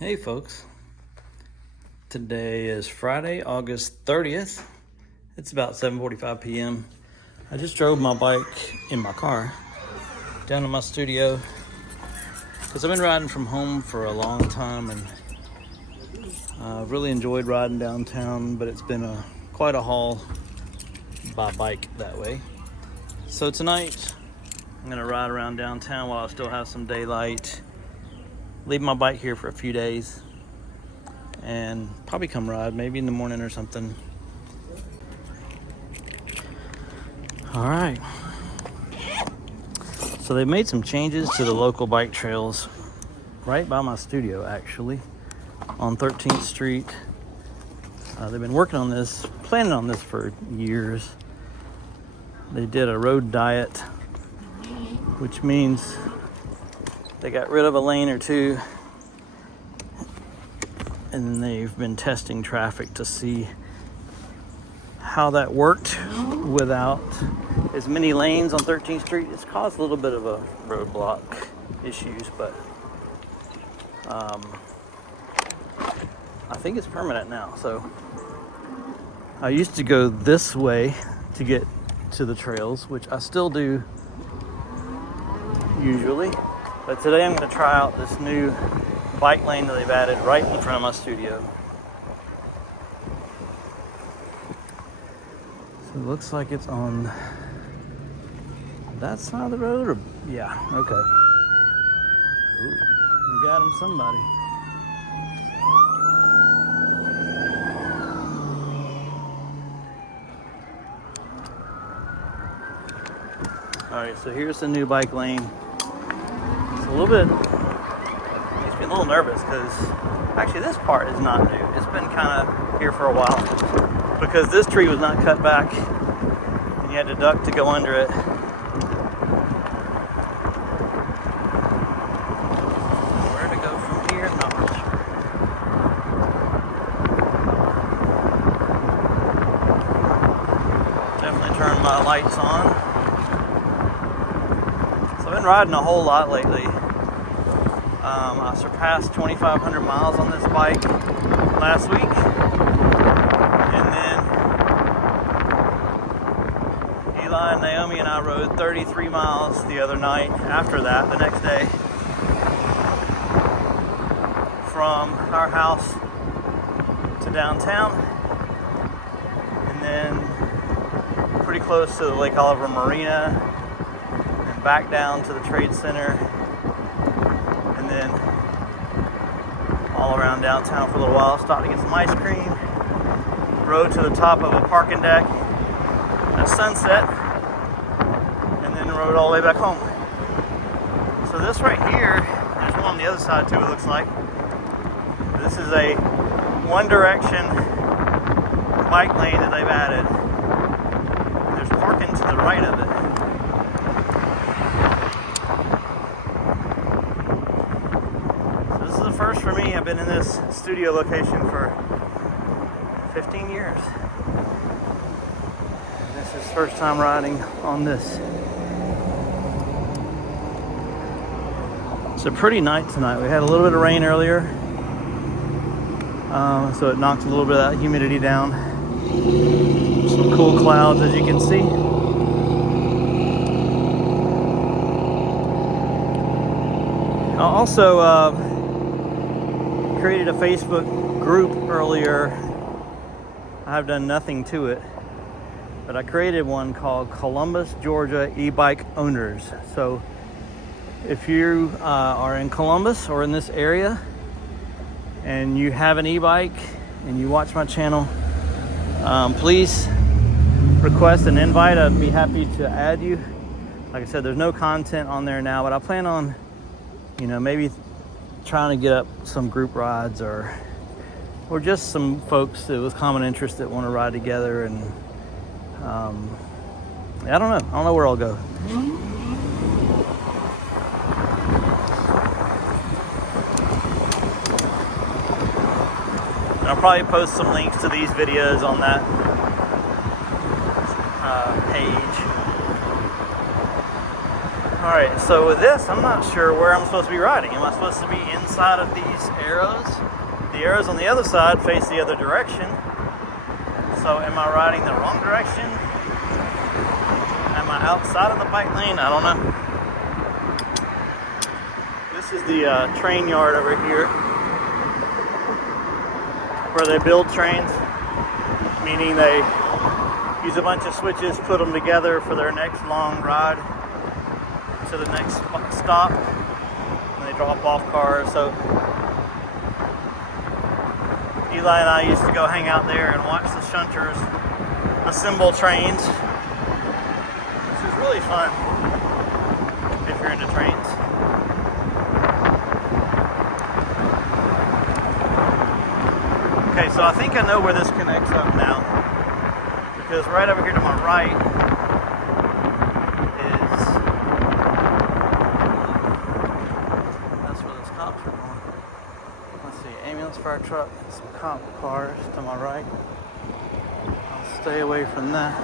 Hey folks, today is Friday, August 30th. It's about 7:45 p.m. I just drove my bike in my car down to my studio because I've been riding from home for a long time and I've really enjoyed riding downtown, but it's been quite a haul by bike that way. So tonight I'm gonna ride around downtown while I still have some daylight. Leave my bike here for a few days and probably come ride maybe in the morning or something. All right, so they've made some changes to the local bike trails right by my studio, actually, on 13th Street. They've been working on this, planning on this for years. They did a road diet, which means they got rid of a lane or two, and they've been testing traffic to see how that worked without as many lanes on 13th Street. It's caused a little bit of a roadblock issues, but I think it's permanent now. So I used to go this way to get to the trails, which I still do usually. But today I'm going to try out this new bike lane that they've added right in front of my studio. So it looks like it's on that side of the road, or yeah, okay. Ooh, we got him, somebody. All right, so here's the new bike lane. A little bit, makes me a little nervous because actually this part is not new. It's been kind of here for a while because this tree was not cut back and you had to duck to go under it. Where to go from here? Not really sure. Definitely turn my lights on. So I've been riding a whole lot lately. I surpassed 2,500 miles on this bike last week, and then Eli and Naomi and I rode 33 miles the other night. After that, the next day, from our house to downtown, and then pretty close to the Lake Oliver Marina, and back down to the Trade Center, and then all around downtown for a little while. Stopped to get some ice cream, rode to the top of a parking deck at sunset, and then rode all the way back home. So this right here, there's one on the other side too, it looks like. This is a one direction bike lane that they've added. There's parking to the right of it. First for me. I've been in this studio location for 15 years. This is first time riding on this. It's a pretty night tonight. We had a little bit of rain earlier, so it knocked a little bit of that humidity down. Some cool clouds, as you can see. I also created a Facebook group earlier. I've done nothing to it, but I created one called Columbus, Georgia E-Bike Owners. So if you are in Columbus or in this area and you have an e-bike and you watch my channel, please request an invite. I'd be happy to add you. Like I said, there's no content on there now, but I plan on, maybe trying to get up some group rides or just some folks with common interest that want to ride together, and I don't know where I'll go. And I'll probably post some links to these videos on that page. Alright, so with this, I'm not sure where I'm supposed to be riding. Am I supposed to be inside of these arrows? The arrows on the other side face the other direction. So am I riding the wrong direction? Am I outside of the bike lane? I don't know. This is the train yard over here, where they build trains, meaning they use a bunch of switches, put them together for their next long ride to the next stop, and they drop off cars. So Eli and I used to go hang out there and watch the shunters assemble trains, which is really fun if you're into trains. Okay, so I think I know where this connects up now, because right over here to my right is, that's where those cops are going. Let's see, ambulance, fire truck, some cop cars to my right. I'll stay away from that.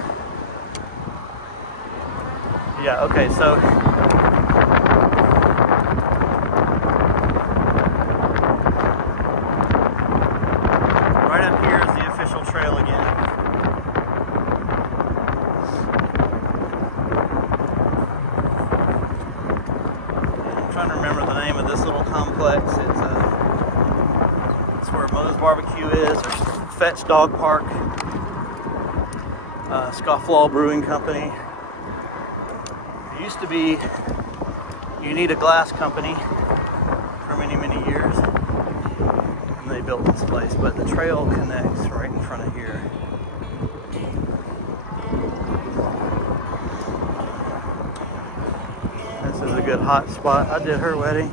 Yeah, okay, so right up here is the official trail again. I'm trying to remember the name of this little complex. It's where Moe's Barbecue is, or Fetch Dog Park, Scofflaw Brewing Company. It used to be Unita Glass Company for many, many years. And they built this place, but the trail connects right in front of here. This is a good hot spot. I did her wedding.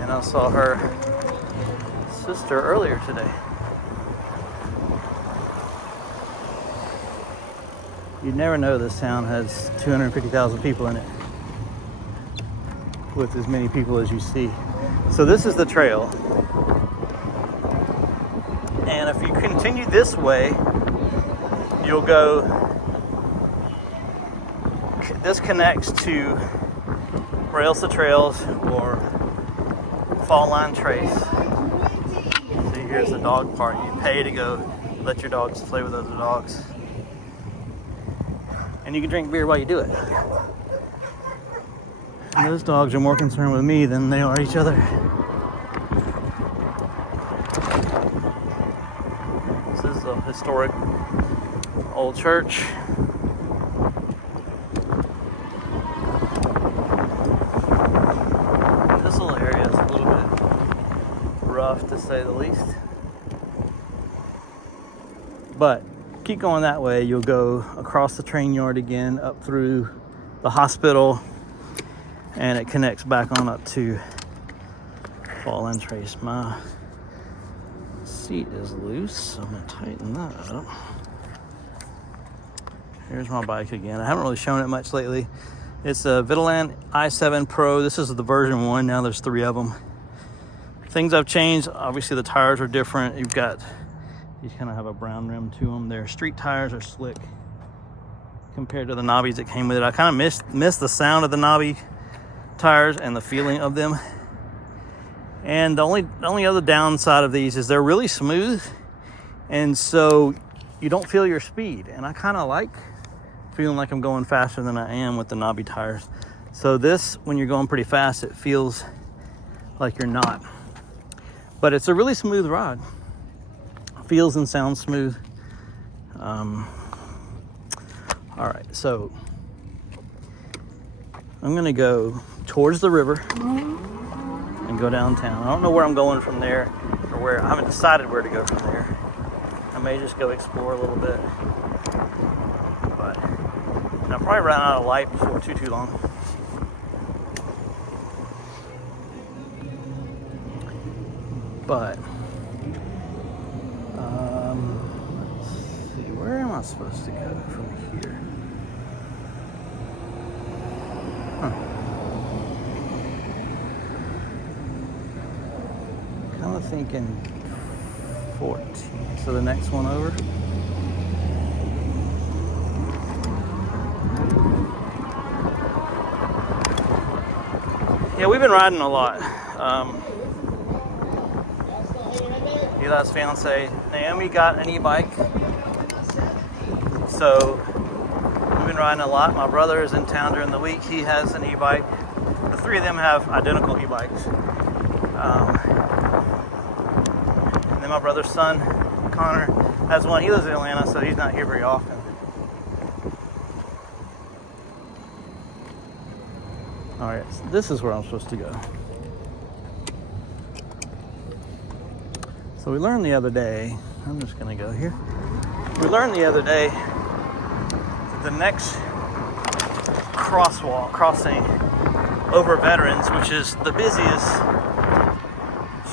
And I saw her sister earlier today. You'd never know this town has 250,000 people in it, with as many people as you see. So this is the trail. And if you continue this way, you'll go, this connects to Railsa Trails or Fall Line Trace. See, here's the dog park. You pay to go let your dogs play with other dogs. And you can drink beer while you do it. And those dogs are more concerned with me than they are each other. This is a historic old church. This little area is a little bit rough, to say the least. But keep going that way, you'll go across the train yard again, up through the hospital, and it connects back on up to Fall Line Trace. My seat is loose, so I'm gonna tighten that up. Here's my bike again. I haven't really shown it much lately. It's a Vitilan i7 Pro. This is the version 1. Now there's 3 of them. Things I've changed, obviously the tires are different. These kind of have a brown rim to them. Their street tires are slick compared to the knobbies that came with it. I kind of missed the sound of the knobby tires and the feeling of them. And the only other downside of these is they're really smooth, and so you don't feel your speed. And I kind of like feeling like I'm going faster than I am with the knobby tires. So this, when you're going pretty fast, it feels like you're not. But it's a really smooth ride. Feels and sounds smooth. All right, so I'm gonna go towards the river and go downtown. I don't know where I'm going from there, or where. I haven't decided where to go from there. I may just go explore a little bit, but I'll probably run out of light before too long. But let's see, where am I supposed to go from here? Kind of thinking 14. So the next one over. Yeah, we've been riding a lot. Eli's fiance Naomi got an e-bike, so we've been riding a lot. My brother is in town during the week. He has an e-bike. The three of them have identical e-bikes. And then my brother's son, Connor, has one. He lives in Atlanta, so he's not here very often. All right, so this is where I'm supposed to go. So we learned the other day, I'm just gonna go here. We learned the other day that the next crossing over Veterans, which is the busiest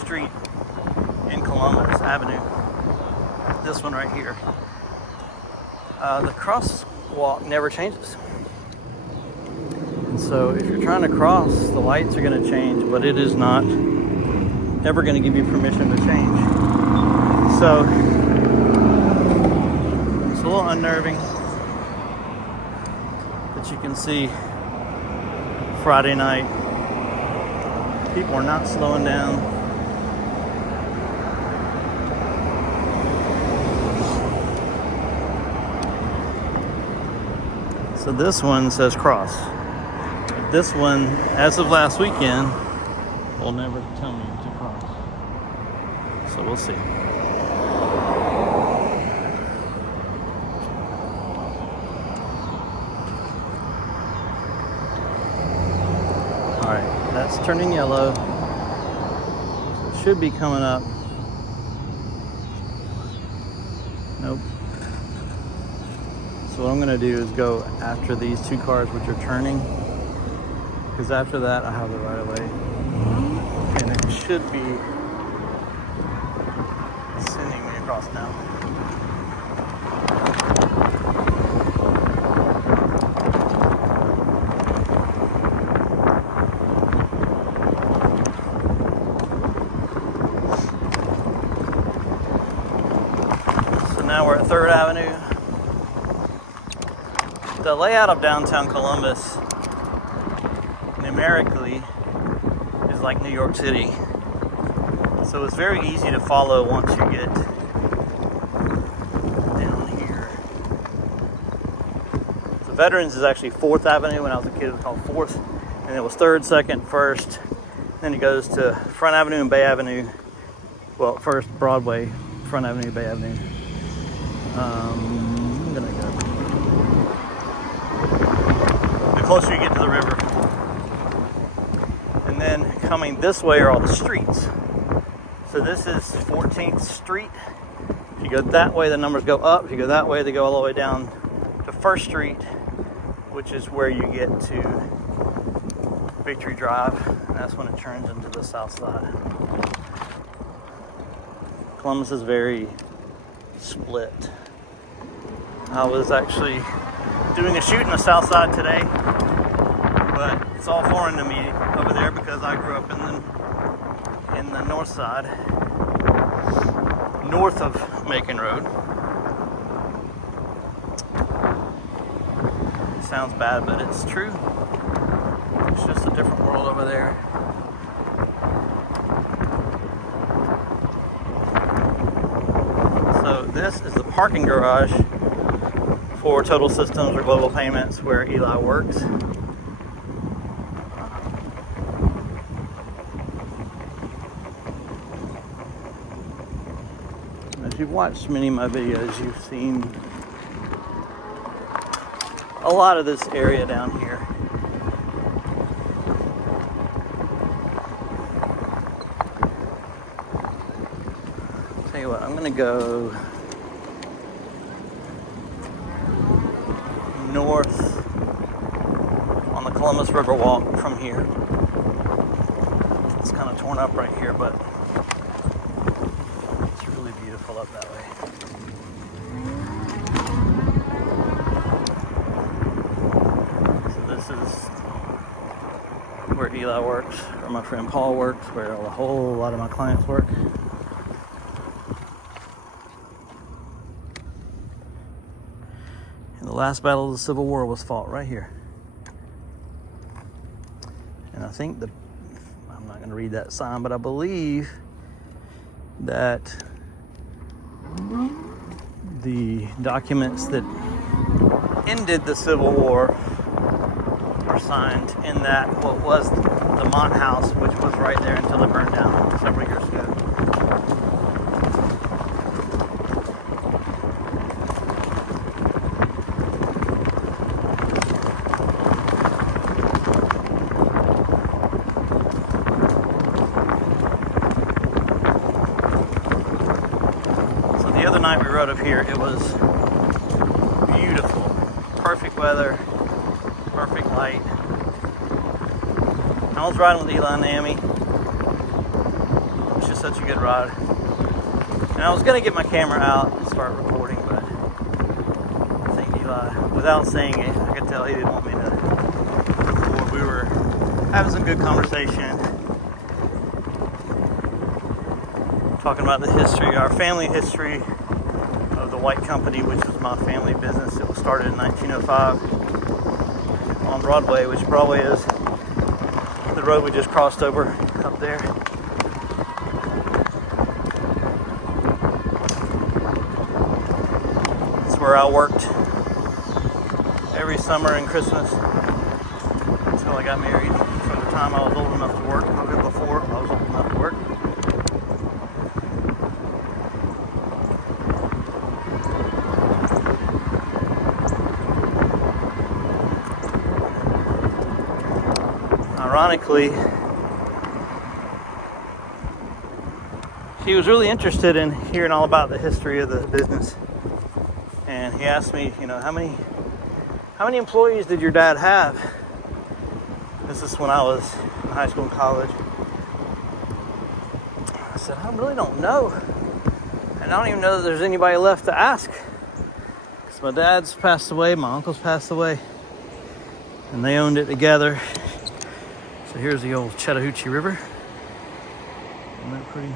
street in Columbus Avenue, this one right here, the crosswalk never changes. And so if you're trying to cross, the lights are going to change, but it is not ever going to give you permission to change. So it's a little unnerving, but you can see Friday night, people are not slowing down. So this one says cross. This one, as of last weekend, will never tell me to cross. So we'll see. Alright, that's turning yellow. It should be coming up. Nope. So what I'm going to do is go after these two cars which are turning, because after that I have the right of way, and it should be sending me across now. So now we're at 3rd Avenue. The layout of downtown Columbus, numerically, is like New York City. So it's very easy to follow once you get down here. So Veterans is actually 4th Avenue. When I was a kid, it was called 4th. And it was 3rd, 2nd, 1st. Then it goes to Front Avenue and Bay Avenue. Well, first Broadway, Front Avenue, Bay Avenue. I'm gonna go. The closer you get to the river. And then coming this way are all the streets. So this is 14th Street. If you go that way, the numbers go up. If you go that way, they go all the way down to 1st Street, which is where you get to Victory Drive. And that's when it turns into the south side. Columbus is very split. I was actually doing a shoot in the south side today, but it's all foreign to me over there because I grew up in the north side, north of Macon Road. It sounds bad, but it's true. It's just a different world over there. So this is the parking garage for Total Systems or Global Payments where Eli works. As you've watched many of my videos, you've seen a lot of this area down here. I'll tell you what, I'm gonna go north on the Columbus Riverwalk from here. It's kind of torn up right here, but it's really beautiful up that way. So this is where Eli works, or my friend Paul works, where a whole lot of my clients work. The last battle of the Civil War was fought right here. And I think the going to read that sign, but I believe that the documents that ended the Civil War are signed in that what was the Mont House, which was right there until it burned down several years ago. The other night we rode up here, it was beautiful. Perfect weather, perfect light. I was riding with Eli and Amy. It was just such a good ride. And I was going to get my camera out and start recording, but I think Eli, without saying it, I could tell he didn't want me to record. We were having some good conversation. Talking about the history, our family history of the White Company, which was my family business. It was started in 1905 on Broadway, which probably is the road we just crossed over up there. It's where I worked every summer and Christmas until I got married. For the time I was old enough to work, a bit before I was old enough to work. Ironically, he was really interested in hearing all about the history of the business, and he asked me, how many employees did your dad have? This is when I was in high school and college. I said, I really don't know, and I don't even know that there's anybody left to ask, because my dad's passed away, my uncle's passed away, and they owned it together. So here's the old Chattahoochee River. Isn't that pretty?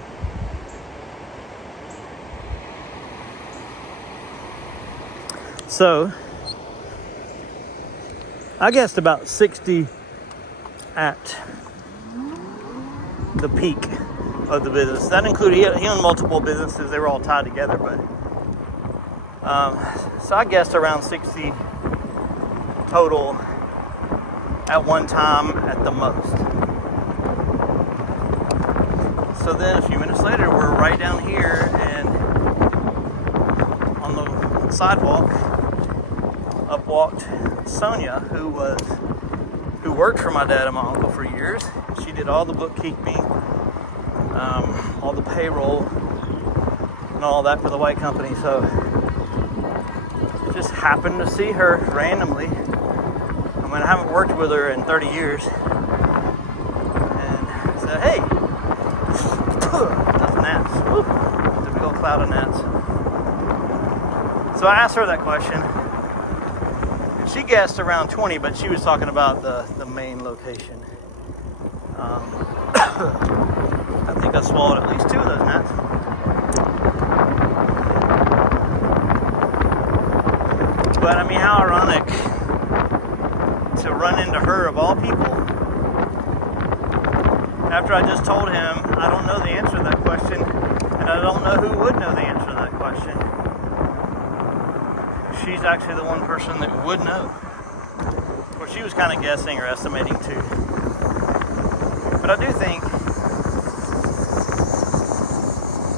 So, I guessed about 60 at the peak of the business. That included, he owned multiple businesses. They were all tied together, but so I guessed around 60 total at one time at the most. So then a few minutes later, we're right down here, and on the sidewalk up walked Sonia, who worked for my dad and my uncle for years. She did all the bookkeeping, all the payroll, and all that for the White Company. So just happened to see her randomly. I haven't worked with her in 30 years, and I said, hey, that's gnats. Woo. It's a big old cloud of gnats. So I asked her that question, and she guessed around 20, but she was talking about the main location. I think I swallowed at least 2 of those gnats. But I mean, how ironic to run into her of all people after I just told him I don't know the answer to that question, and I don't know who would know the answer to that question. She's actually the one person that would know. Of course, she was kind of guessing or estimating too. But I do think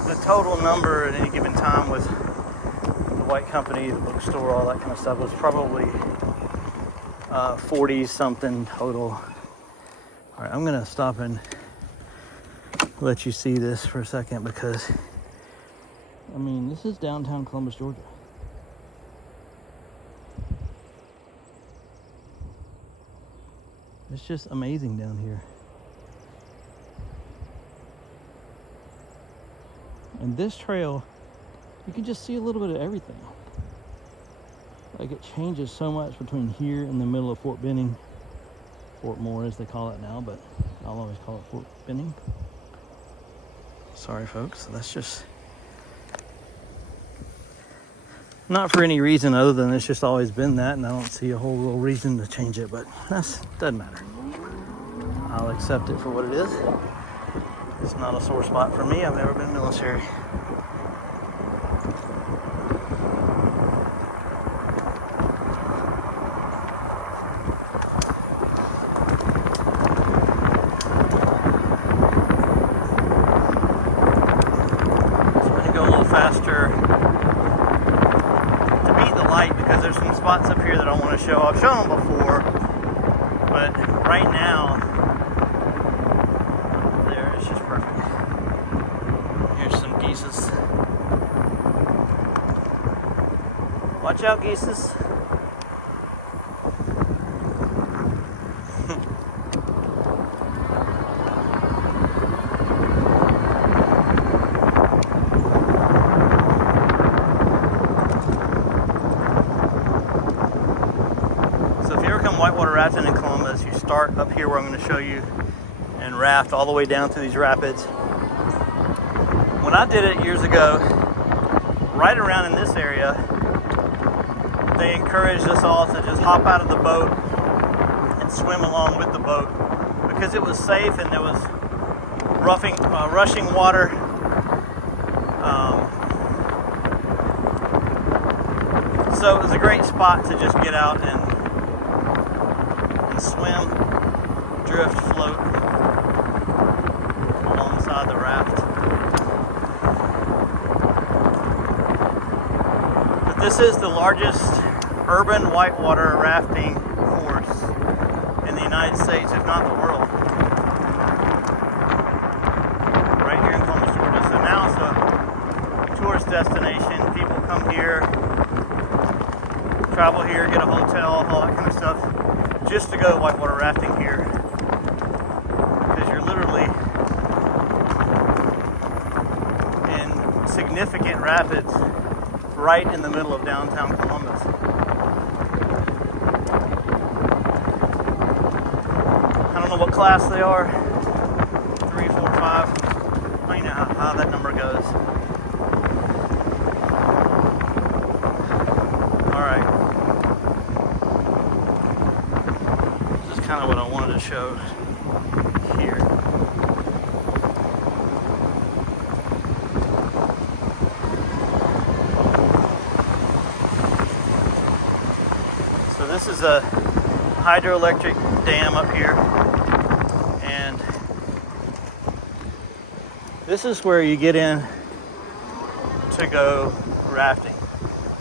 the total number at any given time with the White Company, the bookstore, all that kind of stuff was probably 40 something total. All right, I'm gonna stop and let you see this for a second, because I mean, this is downtown Columbus, Georgia. It's just amazing down here. And this trail, you can just see a little bit of everything. Like, it changes so much between here and the middle of Fort Benning. Fort Moore, as they call it now, but I'll always call it Fort Benning. Sorry, folks. That's just not for any reason other than it's just always been that, and I don't see a whole real reason to change it, but that doesn't matter. I'll accept it for what it is. It's not a sore spot for me. I've never been military. So I'm going to go a little faster to beat the light because there's some spots up here that I want to show. I've shown them before, but right now, there, it's just perfect. Here's some geeses. Watch out, geeses. Whitewater rafting in Columbus, you start up here where I'm going to show you and raft all the way down through these rapids. When I did it years ago, right around in this area, they encouraged us all to just hop out of the boat and swim along with the boat because it was safe and there was rushing water. So it was a great spot to just get out and swim, drift, float alongside the raft. But this is the largest urban whitewater rafting course in the United States, if not the world. Right here in Columbus, Georgia. So now it's a tourist destination. People come here, travel here, get a hotel, all that kind of stuff, just to go whitewater rafting here, because you're literally in significant rapids right in the middle of downtown Columbus. I don't know what class they are, 3, 4, 5, I don't know how that number goes. Kind of what I wanted to show here. So this is a hydroelectric dam up here, and this is where you get in to go rafting.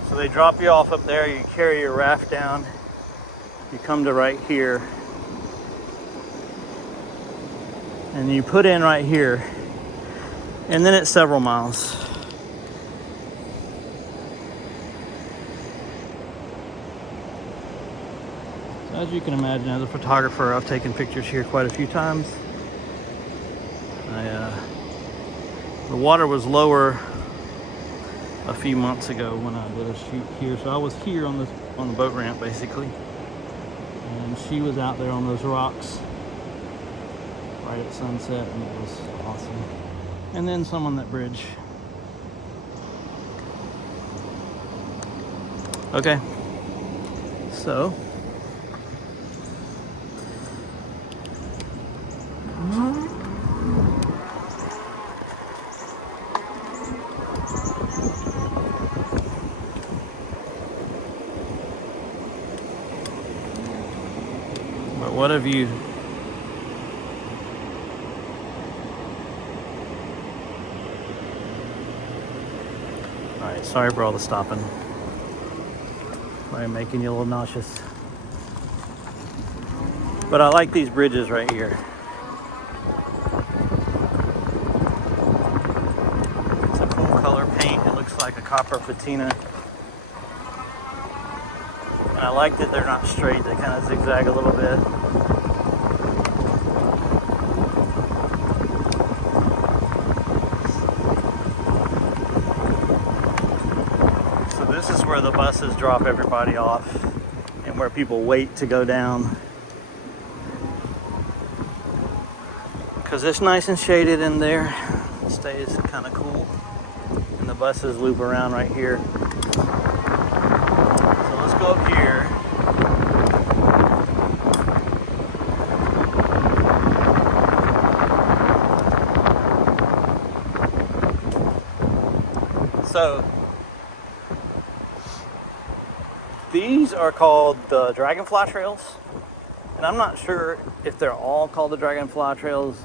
So they drop you off up there, you carry your raft down, you come to right here, and you put in right here, and then it's several miles. So as you can imagine, as a photographer, I've taken pictures here quite a few times. The water was lower a few months ago when I did a shoot here, so I was here on the boat ramp basically, and she was out there on those rocks right at sunset, and it was awesome. And then some on that bridge. Okay, so but what have you sorry for all the stopping. Probably making you a little nauseous. But I like these bridges right here. It's a cool color paint. It looks like a copper patina. And I like that they're not straight. They kind of zigzag a little bit. This is where the buses drop everybody off and where people wait to go down, because it's nice and shaded in there. It stays kind of cool, and the buses loop around right here. So let's go up here. So these are called the Dragonfly Trails, and I'm not sure if they're all called the Dragonfly Trails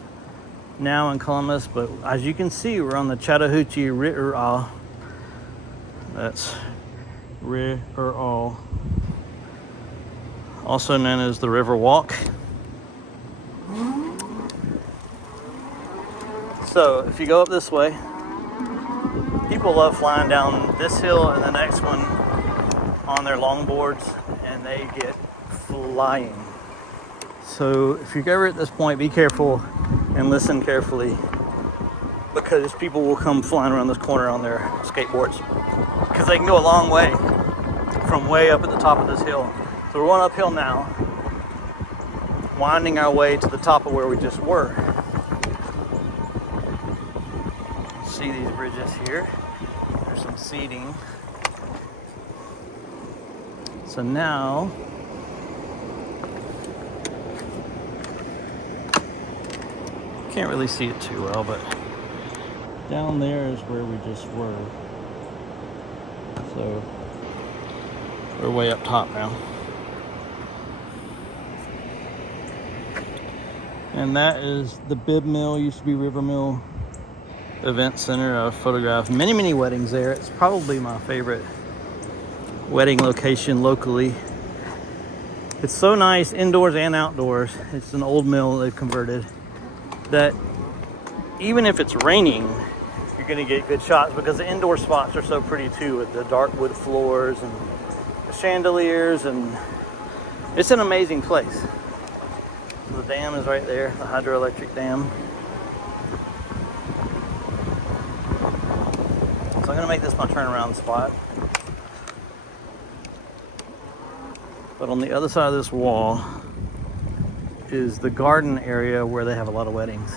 now in Columbus, but as you can see, we're on the Chattahoochee Riverwalk. That's Riverwalk, also known as the Riverwalk. So if you go up this way, people love flying down this hill and the next one on their longboards, and they get flying. So if you're ever at this point, be careful and listen carefully, because people will come flying around this corner on their skateboards, because they can go a long way from way up at the top of this hill. So we're going uphill now, winding our way to the top of where we just were. See these bridges here. There's some seating. So now can't really see it too well, but down there is where we just were. So we're way up top now. And that is the Bibb Mill, used to be River Mill Event Center. I've photographed many, many weddings there. It's probably my favorite wedding location locally. It's so nice indoors and outdoors. It's an old mill they've converted, that even if it's raining, you're going to get good shots, because the indoor spots are so pretty too, with the dark wood floors and the chandeliers, and it's an amazing place. So the dam is right there, the hydroelectric dam. So I'm going to make this my turnaround spot. But on the other side of this wall is the garden area where they have a lot of weddings.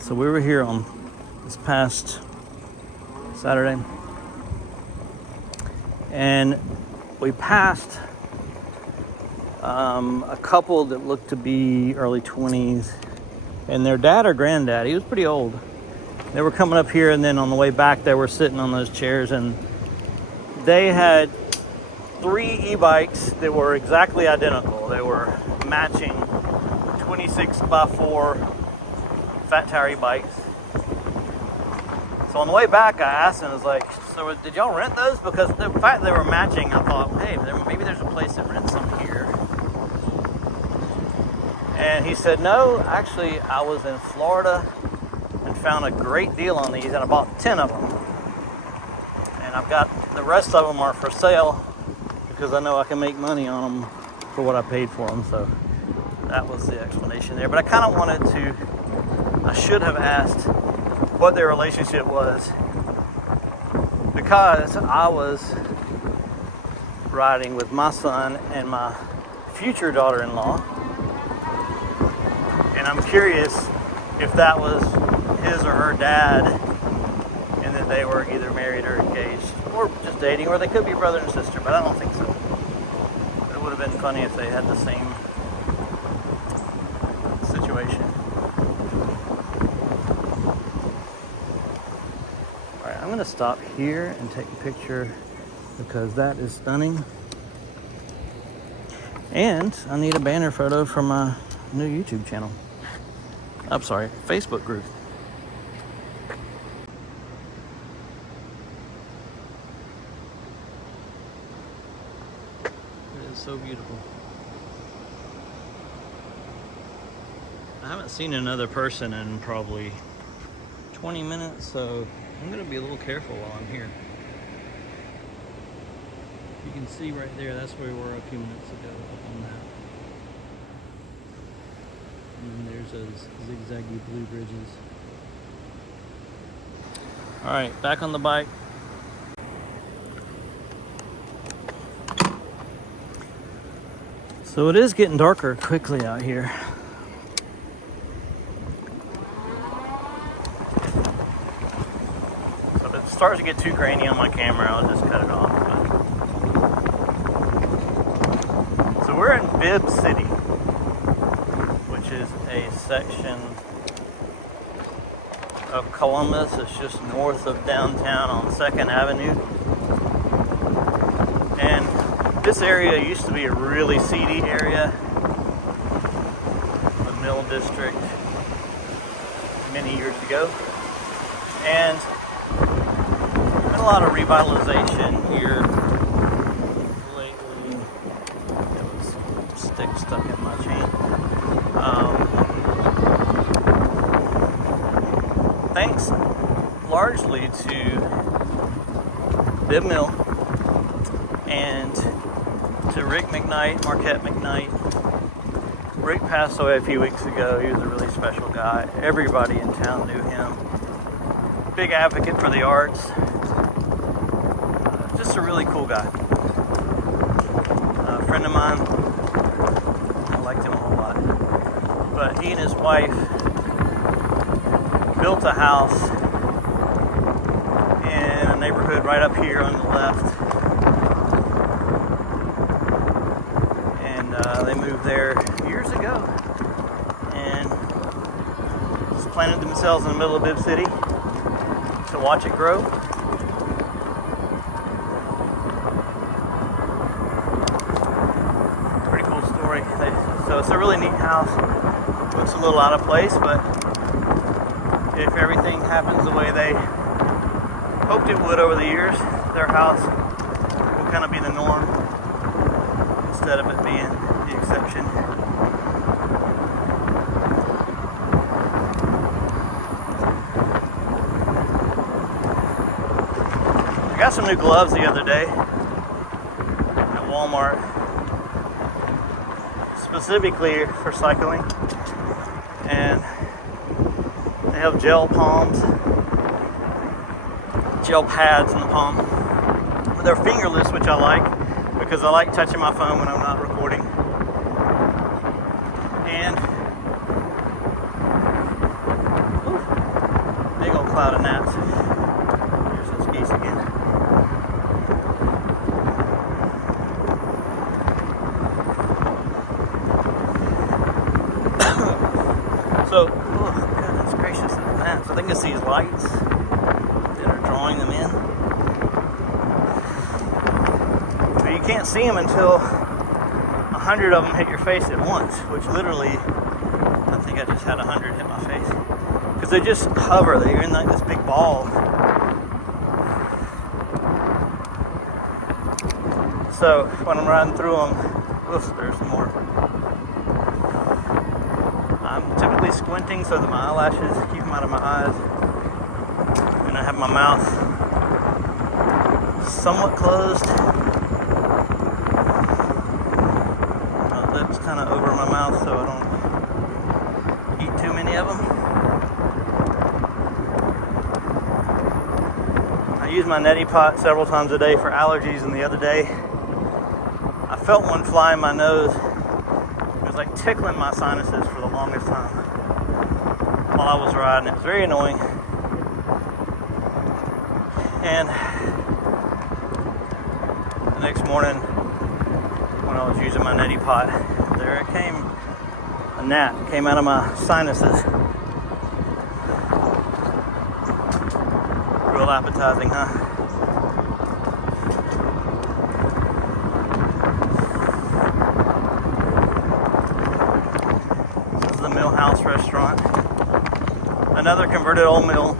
So we were here on this past Saturday, and we passed a couple that looked to be early 20s, and their dad or granddad, he was pretty old. They were coming up here, and then on the way back they were sitting on those chairs, and they had 3 e-bikes that were exactly identical. They were matching 26x4 fat tire e-bikes. So on the way back I asked him, I was like, so did y'all rent those? Because the fact they were matching, I thought, hey, maybe there's a place that rents them here. And he said, no, actually I was in Florida and found a great deal on these, and I bought 10 of them. And I've got the rest of them are for sale, because I know I can make money on them for what I paid for them. So that was the explanation there. But I kind of wanted to, I should have asked what their relationship was, because I was riding with my son and my future daughter-in-law, and I'm curious if that was his or her dad, and that they were either married or engaged, or just dating, or they could be brother and sister, but I don't think so. It would have been funny if they had the same situation. Alright, I'm going to stop here and take a picture, because that is stunning. And I need a banner photo for my new YouTube channel. I'm sorry, Facebook group. It is so beautiful. I haven't seen another person in probably 20 minutes, so I'm going to be a little careful while I'm here. You can see right there, that's where we were a few minutes ago up on that. And there's those zigzaggy blue bridges. Alright, back on the bike. So it is getting darker quickly out here. So if it starts to get too grainy on my camera, I'll just cut it off. So So we're in Bibb City, which is a section of Columbus. It's just north of downtown on 2nd Avenue. And this area used to be a really seedy area, the Mill District, many years ago. And been a lot of revitalization here lately. There was a stick stuck in my chain. Thanks largely to Bibb Mill and to Rick McKnight, Marquette McKnight. Rick passed away a few weeks ago. He was a really special guy. Everybody in town knew him. Big advocate for the arts. Just a really cool guy. A friend of mine. I liked him a whole lot. But he and his wife built a house in a neighborhood right up here on the left. And they moved there years ago and just planted themselves in the middle of Bibb City to watch it grow. Pretty cool story. So it's a really neat house. Looks a little out of place, but if everything happens the way they hoped it would over the years, their house will kind of be the norm instead of it being the exception. I got some new gloves the other day at Walmart, specifically for cycling, and they have gel palms, gel pads in the palm. They're fingerless, which I like because I like touching my phone when I'm not recording. And big old cloud of gnats. Here's those geese again. So, oh goodness gracious, the gnats. I think it's these lights that are drawing them in. But you can't see them until 100 of them hit your face at once, which literally, I think I just had 100 hit my face. Because they just hover, they're in like this big ball. So when I'm riding through them, oof, there's more. I'm typically squinting so that my eyelashes keep them out of my eyes. And I have my mouth somewhat closed. My lips kind of over my mouth so I don't eat too many of them. I use my neti pot several times a day for allergies, and the other day I felt one fly in my nose. It was like tickling my sinuses for the longest time while I was riding. It was very annoying. And the next morning, when I was using my neti pot, there it came. A gnat came out of my sinuses. Real appetizing, huh? This is the Mill House restaurant. Another converted old mill.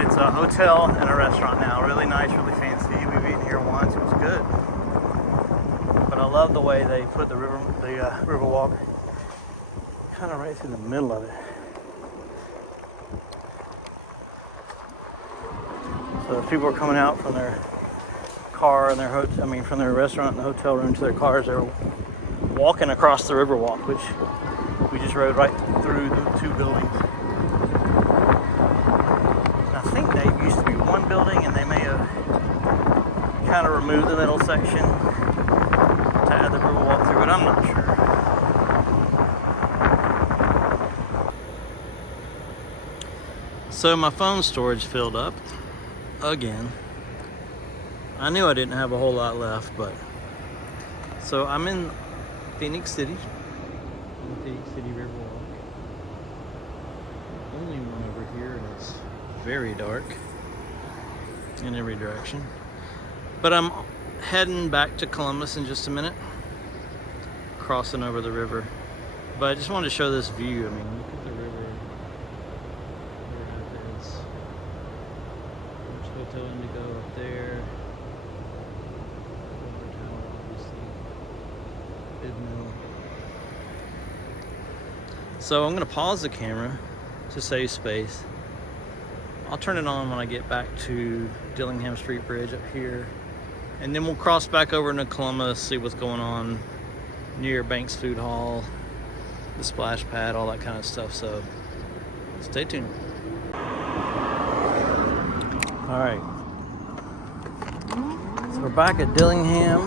It's a hotel and a restaurant now. Really nice, really fancy. We've eaten here once. It was good. But I love the way they put the Riverwalk kind of right through the middle of it. So if people are coming out from their car and from their restaurant and the hotel room to their cars, they're walking across the Riverwalk, which we just rode right through the two buildings. I think they used to be one building, and they may have kind of removed the middle section to add the Riverwalk through it. I'm not sure. So my phone storage filled up again. I knew I didn't have a whole lot left, but So I'm in Phoenix City. Phoenix City Riverwalk. Only one over here, and it's very dark in every direction. But I'm heading back to Columbus in just a minute, crossing over the river. But I just wanted to show this view. I mean, look at the river. Where it is. There's Hotel Indigo up there. Water tower, obviously. Bibb Mill. So I'm going to pause the camera to save space. I'll turn it on when I get back to Dillingham Street Bridge up here. And then we'll cross back over into Columbus, see what's going on near Banks Food Hall, the splash pad, all that kind of stuff. So stay tuned. All right. So we're back at Dillingham,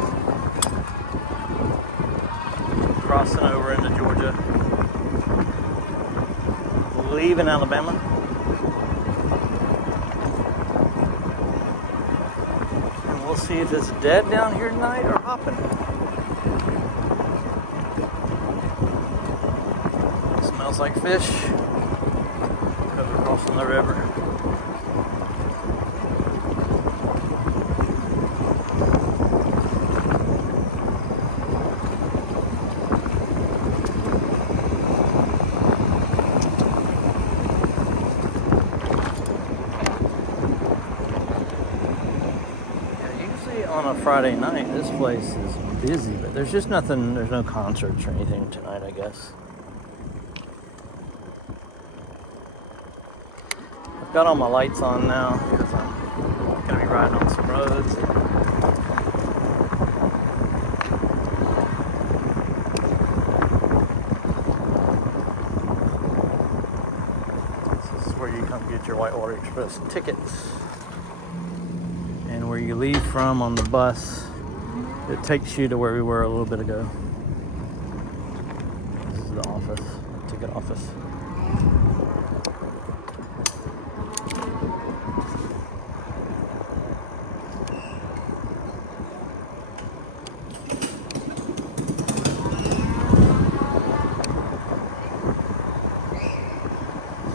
crossing over into Georgia, leaving Alabama. And we'll see if it's dead down here tonight or hopping. Smells like fish because we're crossing the river. On a Friday night, this place is busy, but there's just nothing, there's no concerts or anything tonight, I guess. I've got all my lights on now because I'm going to be riding on some roads. This is where you come get your Whitewater Express tickets. And where you leave from on the bus, it takes you to where we were a little bit ago. This is the office, ticket office.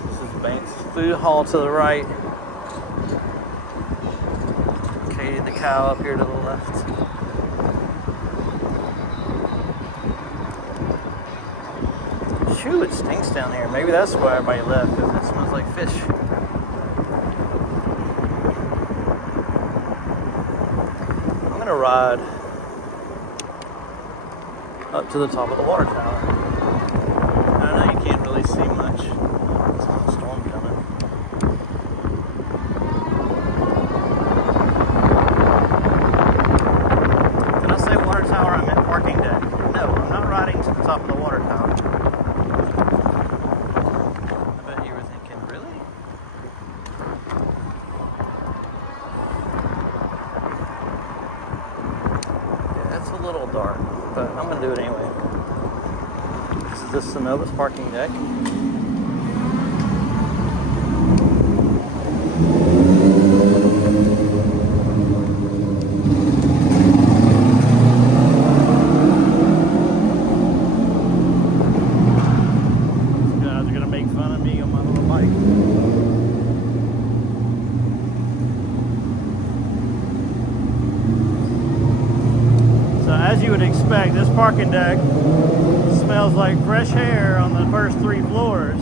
This is Banks Food Hall to the right. The cow up here to the left. Shoo, it stinks down here. Maybe that's why everybody left, because it smells like fish. I'm gonna ride up to the top of the water tower. I know you can't really see much. It's a storm coming. Top of the water tower. I bet you were thinking, really? Yeah, it's a little dark, but I'm going to do it anyway. This is the Synovus parking deck. As you would expect, this parking deck smells like fresh hair on the first 3 floors.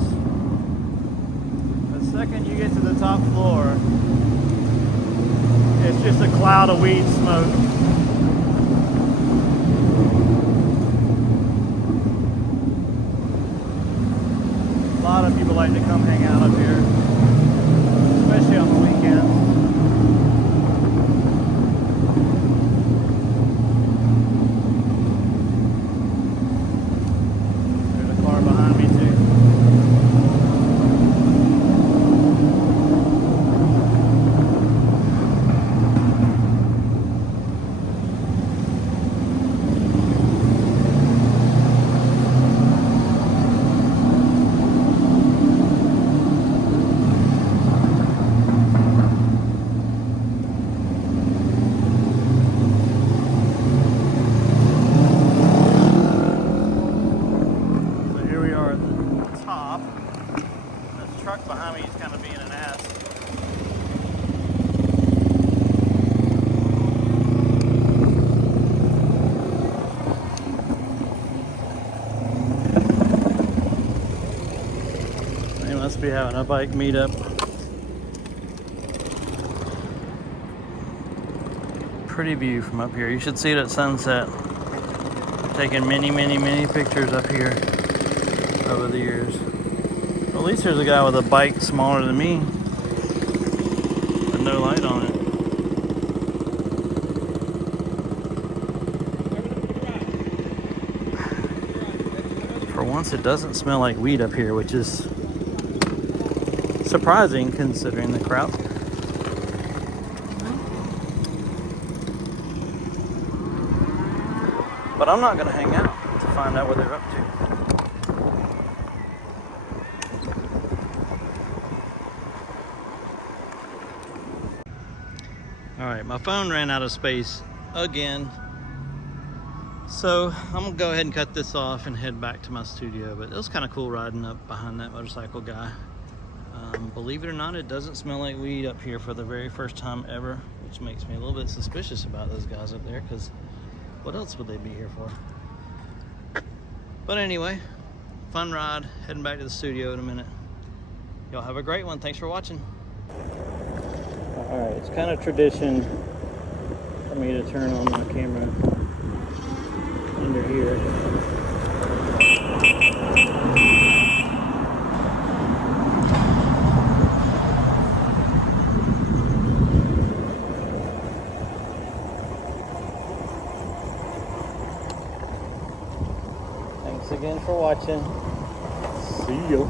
The second you get to the top floor, it's just a cloud of weed smoke. A lot of people like to come hang out up here, especially on the weekends. kind of being an ass. They must be having a bike meetup. Pretty view from up here. You should see it at sunset. Taking many pictures up here over the years. Well, at least there's a guy with a bike smaller than me, with no light on it. For once, it doesn't smell like weed up here, which is surprising considering the crowd. But I'm not going to hang out to find out what they're up to. Alright, my phone ran out of space again. So I'm going to go ahead and cut this off and head back to my studio. But it was kind of cool riding up behind that motorcycle guy. Believe it or not, it doesn't smell like weed up here for the very first time ever, which makes me a little bit suspicious about those guys up there, because what else would they be here for? But anyway, fun ride. Heading back to the studio in a minute. Y'all have a great one. Thanks for watching. Alright, it's kind of tradition for me to turn on my camera under here. Thanks again for watching. See ya.